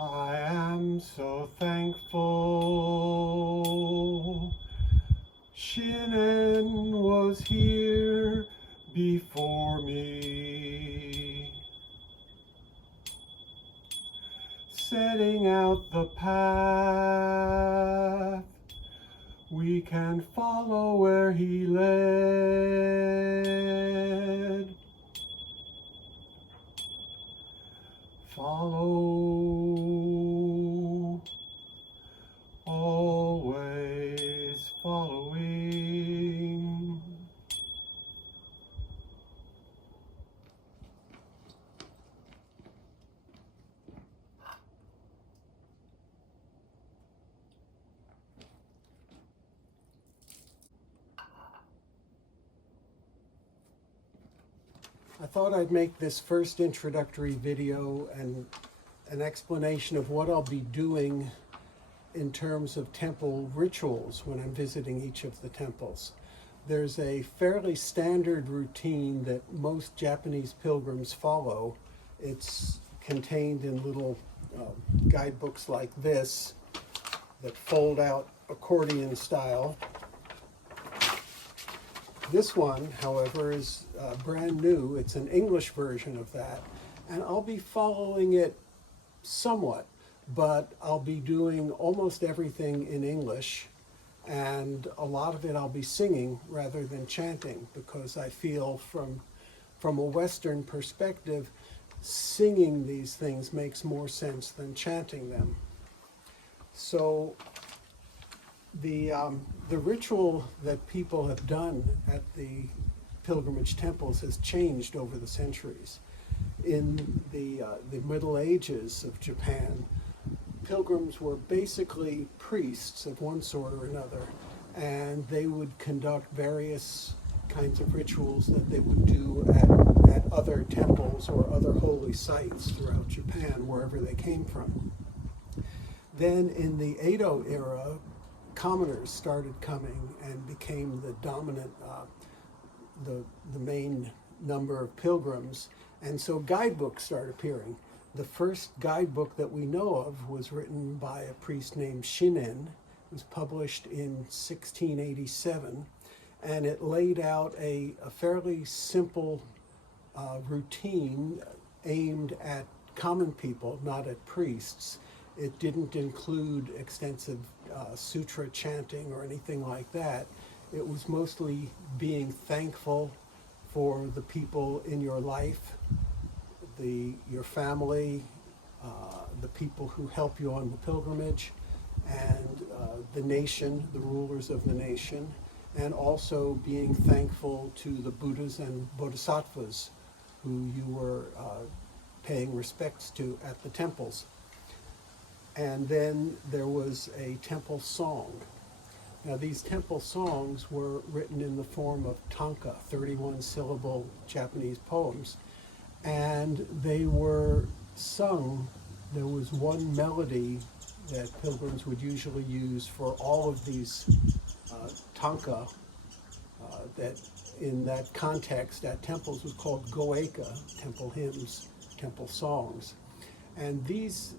I am so thankful Shinen was here before me, setting out the path we can follow where he led. Follow, always following. I thought I'd make this first introductory video and an explanation of what I'll be doing in terms of temple rituals when I'm visiting each of the temples. There's a fairly standard routine that most Japanese pilgrims follow. It's contained in little guidebooks like this that fold out accordion style. This one, however, is brand new. It's an English version of that, and I'll be following it somewhat, but I'll be doing almost everything in English, and a lot of it I'll be singing rather than chanting, because I feel from a Western perspective, singing these things makes more sense than chanting them. So the ritual that people have done at the pilgrimage temples has changed over the centuries. In the Middle Ages of Japan, pilgrims were basically priests of one sort or another, and they would conduct various kinds of rituals that they would do at other temples or other holy sites throughout Japan, wherever they came from. Then in the Edo era, commoners started coming and became the dominant, the main number of pilgrims, and so guidebooks started appearing. The first guidebook that we know of was written by a priest named Shinen. It was published in 1687, and it laid out a fairly simple routine aimed at common people, not at priests. It didn't include extensive sutra chanting or anything like that. It was mostly being thankful for the people in your life, your family, the people who help you on the pilgrimage, and the nation, the rulers of the nation, and also being thankful to the Buddhas and Bodhisattvas who you were paying respects to at the temples. And then there was a temple song. Now these temple songs were written in the form of tanka, 31-syllable Japanese poems, and they were sung. There was one melody that pilgrims would usually use for all of these tanka that in that context at temples was called goeka, temple hymns, temple songs. And these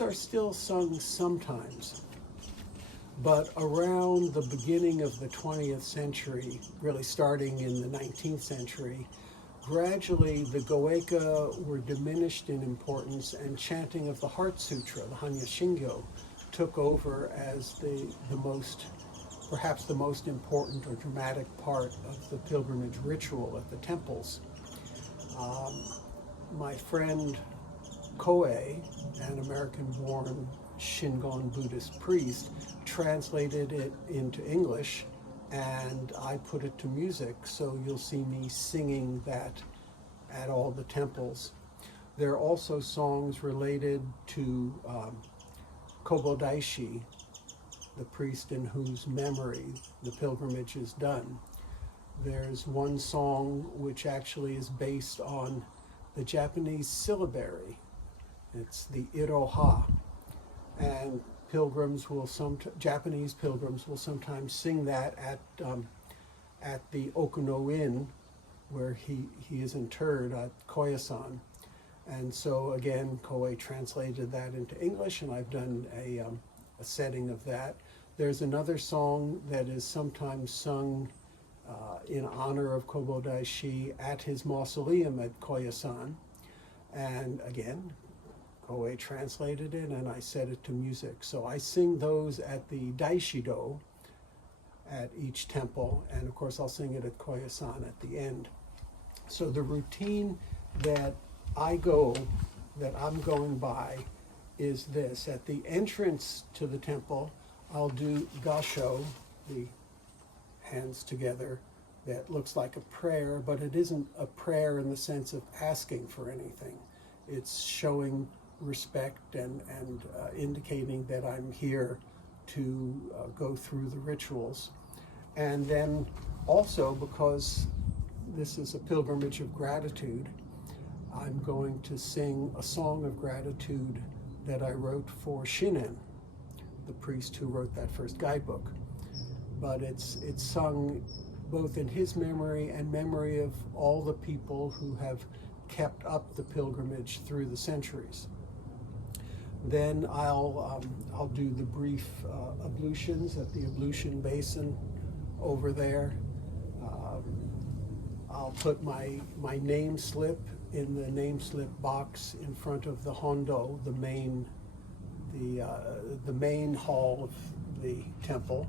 are still sung sometimes. But around the beginning of the 20th century, really starting in the 19th century, gradually the goeka were diminished in importance, and chanting of the Heart Sutra, the Hanya Shingyo, took over as perhaps the most important or dramatic part of the pilgrimage ritual at the temples. My friend Koei, an American-born Shingon Buddhist priest, translated it into English, and I put it to music, so you'll see me singing that at all the temples. There are also songs related to Kobodaishi, the priest in whose memory the pilgrimage is done. There's one song which actually is based on the Japanese syllabary. It's the Iroha, and Japanese pilgrims will sometimes sing that at the Okuno Inn, where he is interred at Koyasan. And so again, Koei translated that into English, and I've done a setting of that. There's another song that is sometimes sung in honor of Kobo Daishi at his mausoleum at Koyasan. And again, Koei translated it and I set it to music. So I sing those at the Daishido at each temple, and of course I'll sing it at Koyasan at the end. So the routine that I'm going by is this. At the entrance to the temple, I'll do gasho, the hands together, that looks like a prayer, but it isn't a prayer in the sense of asking for anything. It's showing respect and indicating that I'm here to go through the rituals. And then also, because this is a pilgrimage of gratitude, I'm going to sing a song of gratitude that I wrote for Shinen, the priest who wrote that first guidebook. But it's sung both in his memory and memory of all the people who have kept up the pilgrimage through the centuries. Then I'll do the brief ablutions at the ablution basin over there. I'll put my name slip in the name slip box in front of the hondo, the main hall of the temple.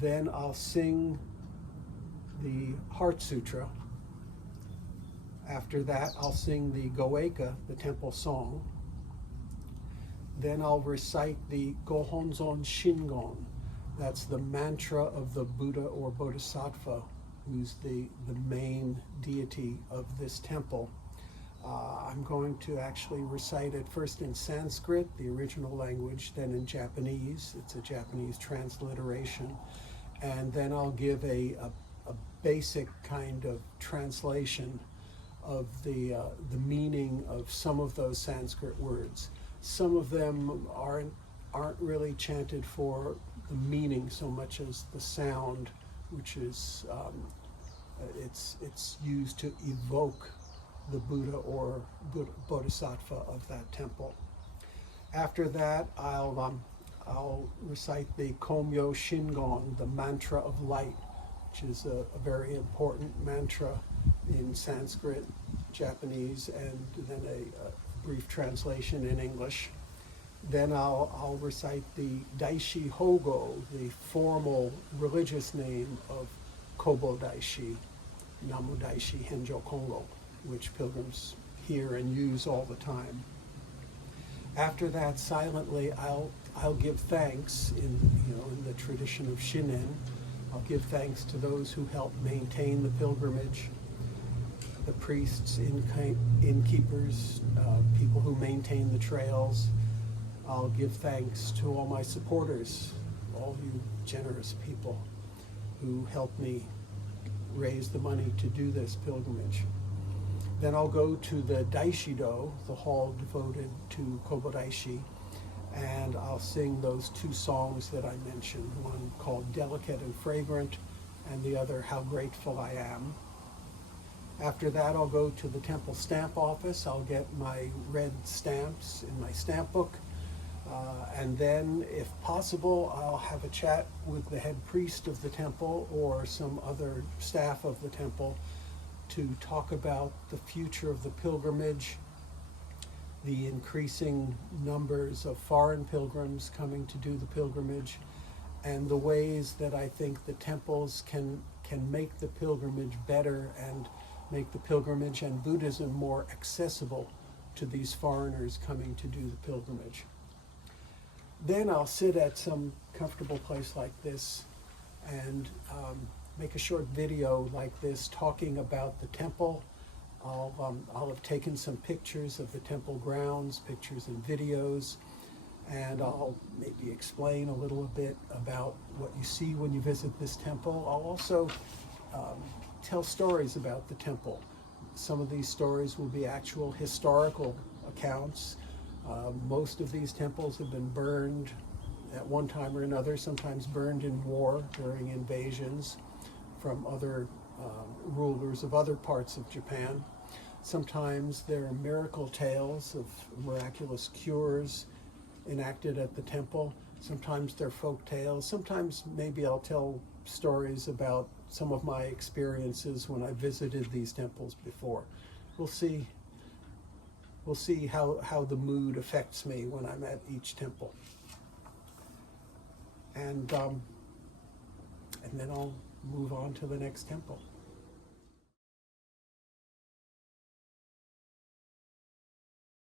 Then I'll sing the Heart Sutra. After that, I'll sing the Goeka, the temple song. Then I'll recite the Gohonzon Shingon. That's the mantra of the Buddha or Bodhisattva, who's the main deity of this temple. I'm going to actually recite it first in Sanskrit, the original language, then in Japanese. It's a Japanese transliteration. And then I'll give a basic kind of translation of the meaning of some of those Sanskrit words. Some of them aren't really chanted for the meaning so much as the sound, which is it's used to evoke the Buddha or Bodhisattva of that temple. After that, I'll recite the Komyo Shingon, the mantra of light, which is a very important mantra in Sanskrit, Japanese, and then a brief translation in English. Then I'll recite the Daishi Hogo, the formal religious name of Kobo Daishi, Namu Daishi Henjo Kongo, which pilgrims hear and use all the time. After that, silently, I'll give thanks in the tradition of Shinen. I'll give thanks to those who help maintain the pilgrimage, the priests, innkeepers, people who maintain the trails. I'll give thanks to all my supporters, all you generous people who help me raise the money to do this pilgrimage. Then I'll go to the Daishido, the hall devoted to Kobo Daishi, and I'll sing those two songs that I mentioned, one called Delicate and Fragrant, and the other How Grateful I Am. After that, I'll go to the temple stamp office. I'll get my red stamps in my stamp book, and then, if possible, I'll have a chat with the head priest of the temple or some other staff of the temple to talk about the future of the pilgrimage, the increasing numbers of foreign pilgrims coming to do the pilgrimage, and the ways that I think the temples can make the pilgrimage better and make the pilgrimage and Buddhism more accessible to these foreigners coming to do the pilgrimage. Then I'll sit at some comfortable place like this and make a short video like this talking about the temple. I'll have taken some pictures of the temple grounds, pictures and videos, and I'll maybe explain a little bit about what you see when you visit this temple. I'll also tell stories about the temple. Some of these stories will be actual historical accounts. Most of these temples have been burned at one time or another, sometimes burned in war during invasions from other rulers of other parts of Japan. Sometimes there are miracle tales of miraculous cures enacted at the temple. Sometimes they're folk tales. Sometimes maybe I'll tell stories about some of my experiences when I visited these temples before. We'll see. We'll see how the mood affects me when I'm at each temple. And then I'll move on to the next temple.